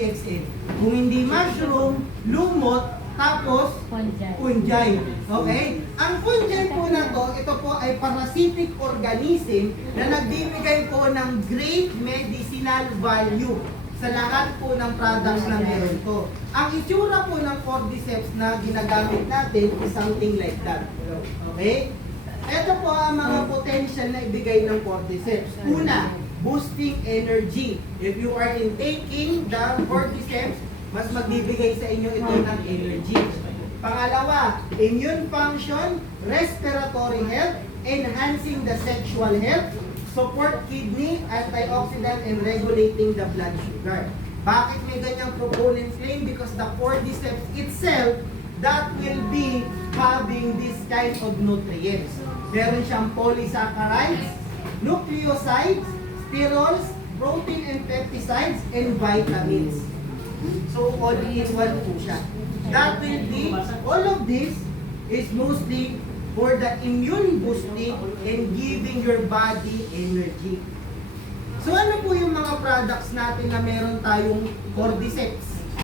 GXN. Kung hindi mushroom, lumot, tapos fungi. Okay? Ang fungi po na to, ito po ay parasitic organism na nagbibigay po ng great medicinal value sa lahat po ng products na meron to. Ang itsura po ng cordyceps na ginagamit natin is something like that. Okay? Ito po ang mga potential na ibigay ng cordyceps. Una, boosting energy. If you are intaking the cordyceps, mas magbibigay sa inyo ito ng energy. Pangalawa, immune function, respiratory health, enhancing the sexual health, support kidney, antioxidant, and regulating the blood sugar. Bakit may ganyang proponent claim? Because the cordyceps itself, that will be having this kind of nutrients. Meron siyang polysaccharides, nucleosides, sterols, protein and peptides, and vitamins. So, all in one po siya. That will be, all of this is mostly for the immune boosting and giving your body energy. So, ano po yung mga products natin na meron tayong cordyceps?